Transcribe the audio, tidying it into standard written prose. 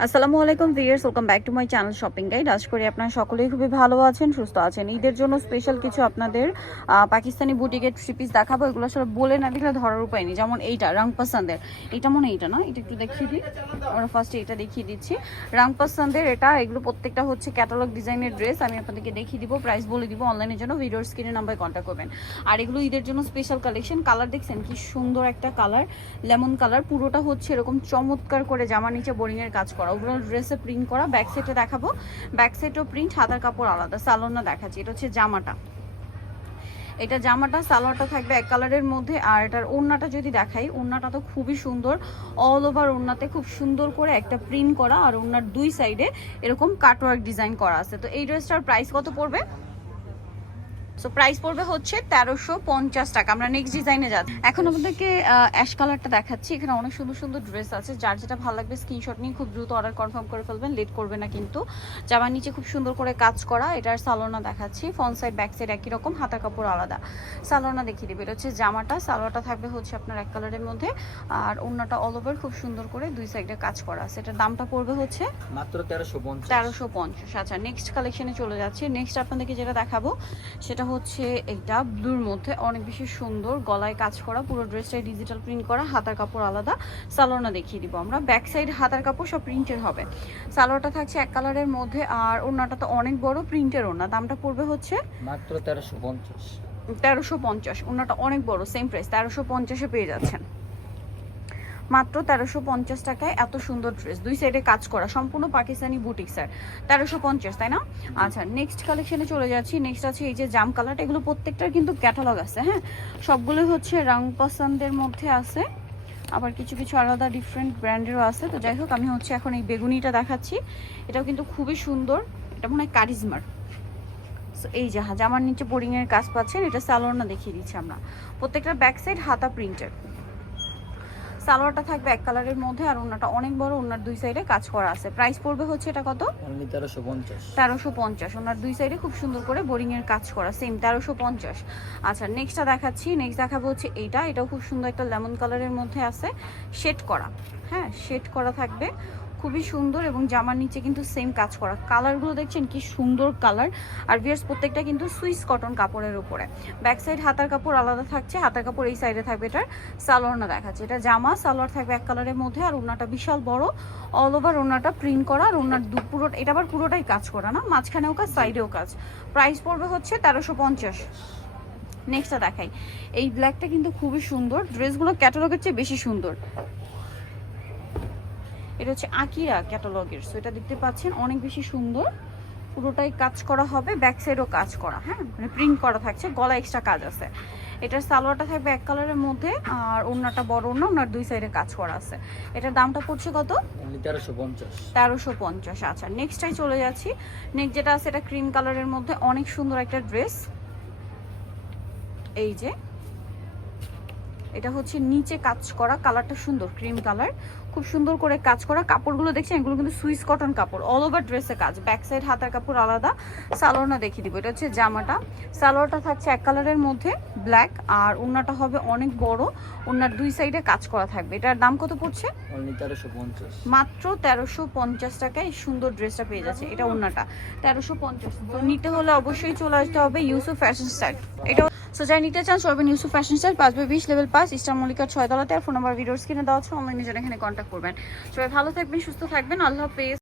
আসসালামু আলাইকুম viewers, welcome back to my channel shopping guide. আশা করি আপনারা সকলেই খুবই ভালো আছেন, সুস্থ আছেন। ঈদের জন্য স্পেশাল কিছু আপনাদের পাকিস্তানি বুটিকের থ্রি পিস দেখাবো। এগুলো আসলে বলে না দেখলে ধরার উপায় নেই। যেমন এইটা রাং পাসান্দের, এটা মনে এইটা না, এটা একটু দেখিয়ে দিই। আমরা ফার্স্টে এটা দেখিয়ে দিচ্ছি। রাং পাসান্দের এটা, এগুলো প্রত্যেকটা হচ্ছে ক্যাটালগ ডিজাইনের ড্রেস। আমি আপনাদেরকে দেখিয়ে দিব, প্রাইস বলে দিব। অনলাইনের জন্য ভিডিওর স্ক্রিনে নাম্বারে কন্ট্যাক্ট করবেন। আর এগুলো ঈদের জন্য স্পেশাল কালেকশন। কালার দেখছেন কি সুন্দর একটা কালার, লেমন কালার। পুরোটা হচ্ছে এরকম চমৎকার করে জামার নিচে বোরিংয়ের কাজ করা, ওগুলো ড্রেসে প্রিন্ট করা। ব্যাক সাইডে দেখাবো, ব্যাক সাইডও প্রিন্ট, হাতার কাপড় আলাদা। সালোয়ারটা দেখাচ্ছি, এটা হচ্ছে জামাটা। এটা জামাটা, সালোয়ারটা থাকবে এক কালারের মধ্যে। আর এটার ওড়নাটা যদি দেখাই, ওড়নাটা তো খুবই সুন্দর, অল ওভার ওড়নাতে খুব সুন্দর করে একটা প্রিন্ট করা, আর ওড়নার দুই সাইডে এরকম কাটওয়ার্ক ডিজাইন করা আছে। তো এই ড্রেসটার প্রাইস কত পড়বে? সো প্রাইস পড়বে হচ্ছে 1350 টাকা। আমরা নেক্সট ডিজাইনে যাচ্ছি। এখন আপনাদেরকে অ্যাশ কালারটা দেখাচ্ছি। এখানে অনেক সুন্দর সুন্দর ড্রেস আছে, যার যেটা ভালো লাগবে স্ক্রিনশট নিয়ে খুব দ্রুত অর্ডার কনফার্ম করে ফেলবেন, লেট করবে না কিন্তু। জামার নিচে খুব সুন্দর করে কাজ করা। এটার সালোয়ারটা দেখাচ্ছি, ফ্রন্ট সাইড ব্যাক সাইড একই রকম, হাতার কাপড় আলাদা। সালোয়ারটা দেখিয়ে দেবে, এটা হচ্ছে জামাটা। সালোয়ারটা থাকবে হচ্ছে আপনার এক কালারের মধ্যে, আর ওড়নাটা অল ওভার খুব সুন্দর করে দুই সাইডে কাজ করা আছে। এটার দামটা পড়বে হচ্ছে মাত্র 1350। 1350। আচ্ছা, নেক্সট কালেকশনে চলে যাচ্ছি। নেক্সট আপনাদেরকে যেটা দেখাবো সেটা হচ্ছে এইটা ব্লুর মধ্যে, অনেক বেশি সুন্দর, গলায় কাজ করা, পুরো ড্রেসটাই ডিজিটাল প্রিন্ট করা, হাতার কাপড় আলাদা। সালোয়ারটা দেখিয়ে দিব আমরা। ব্যাক সাইড হাতার কাপড় সব প্রিন্টের হবে। সালোয়ারটা থাকছে এক কালারের মধ্যে, আর ওড়নাটা তো অনেক বড় প্রিন্টের ওড়না। দামটা পড়বে হচ্ছে মাত্র 1350। 1350। ওড়নাটা অনেক বড়, সেম প্রাইস 1350-এ পেয়ে যাচ্ছেন মাত্র 1350 টাকায়। এত সুন্দর ড্রেস, দুই সাইডে কাজ করা, সম্পূর্ণ পাকিস্তানি বুটিক স্যার। 1350, তাই না? আচ্ছা, নেক্সট কালেকশনে চলে যাচ্ছি। নেক্সট আছে এই যে জাম কালারটা। এগুলো প্রত্যেকটার কিন্তু ক্যাটালগ আছে, হ্যাঁ, সবগুলোই হচ্ছে রং পছন্দের মধ্যে আছে, আবার কিছু কিছু আলাদা ডিফারেন্ট ব্র্যান্ডেরও আছে। তো যাই হোক, আমি হচ্ছে এখন এই বেগুনিটা দেখাচ্ছি। এটাও কিন্তু খুবই সুন্দর, এটা মনে হয় কারিজমার। এই যে জামার নিচে বোরিংয়ের কাজ পাচ্ছেন। এটা সালোয়ারটা দেখিয়ে দিচ্ছি আমরা। প্রত্যেকটা ব্যাক সাইড হাতা প্রিন্টের। সালোয়ারটা থাকবে এক কালারের মধ্যে, আর ওড়নাটা অনেক বড়, ওড়নার দুই সাইডে কাজ করা আছে। প্রাইস পড়বে হচ্ছে এটা কত? অনলি 1350। 1350। ওড়নার দুই সাইডে খুব সুন্দর করে বোরিং এর কাজ করা, সেম 1350। আচ্ছা, নেক্সটটা দেখাচ্ছি। নেক্সট দেখাবো হচ্ছে এইটা। এটাও খুব সুন্দর একটা লেমন কালারের মধ্যে আছে, শেড করা। হ্যাঁ, শেড করা থাকবে, খুবই সুন্দর, এবং জামার নিচে কিন্তু সেম কাজ করা। কালারগুলো দেখছেন কি সুন্দর কালার। আর ভিউয়ার্স, প্রত্যেকটা কিন্তু সুইস কটন কাপড়ের উপরে। ব্যাক সাইড হাতার কাপড় আলাদা থাকছে, হাতার কাপড় এই সাইডে থাকবে। এটার সালোয়ারটা দেখাচ্ছে, এটা জামা, সালোয়ার থাকবে এক কালারের মধ্যে, আর ওড়নাটা বিশাল বড়, অল ওভার ওড়নাটা প্রিন্ট করা, আর ওড়নার পুরো, এটা আবার পুরোটাই কাজ করা না, মাঝখানেও কাজ, সাইডেও কাজ। প্রাইস পড়বে হচ্ছে 1350। নেক্সটটা দেখাই। এই ব্ল্যাকটা কিন্তু খুবই সুন্দর, ড্রেসগুলো ক্যাটালগের চেয়ে বেশি সুন্দর। এটা হচ্ছে আকিরা ক্যাটালগের। সো এটা দেখতে পাচ্ছেন অনেক বেশি সুন্দর, পুরোটাই কাজ করা হবে, ব্যাক সাইডও কাজ করা, হ্যাঁ, মানে প্রিন্ট করা থাকছে, গলা এক্সট্রা কাজ আছে। এটার সালোয়ারটা থাকবে এক কালারের মধ্যে, আর ওড়নাটা বড় ওড়না, ওড়নার দুই সাইডে কাজ করা আছে। এটার দামটা পড়ছে কত? অনলি 1350। 1350। আচ্ছা, নেক্সটটাই চলে যাচ্ছি। নেক্সট যেটা আছে, এটা ক্রিম কালারের মধ্যে অনেক সুন্দর একটা ড্রেস। এই যে এটা হচ্ছে নিচে কাজ করা, কালারটা সুন্দর, ক্রিম কালার, খুব সুন্দর করে কাজ করা। কাপড়গুলো দেখছেন, এগুলো কিন্তু সুইস কটন কাপড়, অল ওভার ড্রেসে কাজ। ব্যাক সাইড হাতার কাপড় আলাদা। সালোয়ারটা দেখিয়ে দিব, এটা হচ্ছে জামাটা। সালোয়ারটা থাকছে এক কালারের মধ্যে, ব্ল্যাক, আর ওড়নাটা হবে অনেক বড়, ওড়নার দুই সাইডে কাজ করা থাকবে। এটার দাম কত পড়ছে? অনলি 1350। মাত্র 1350 টাকায় এই সুন্দর ড্রেসটা পেয়ে যাচ্ছে। এটা ওড়নাটা 1350। তো নিতে হলে অবশ্যই চলে আসতে হবে ইউসুফ ফ্যাশন স্টাইল। এটা সো যাই নিতে চান সরবেন Yusuf fashion style, 5/20 level 5, eastern মল্লিকার 6 তলাতে। আর ফোন নাম্বার ভিডিওর স্ক্রিনে দেওয়া আছে, অনলাইনে জন্য এখানে কন্ট্যাক্ট করবেন। সবাই ভালো থাকবেন, সুস্থ থাকবেন, আল্লাহ হাফেজ।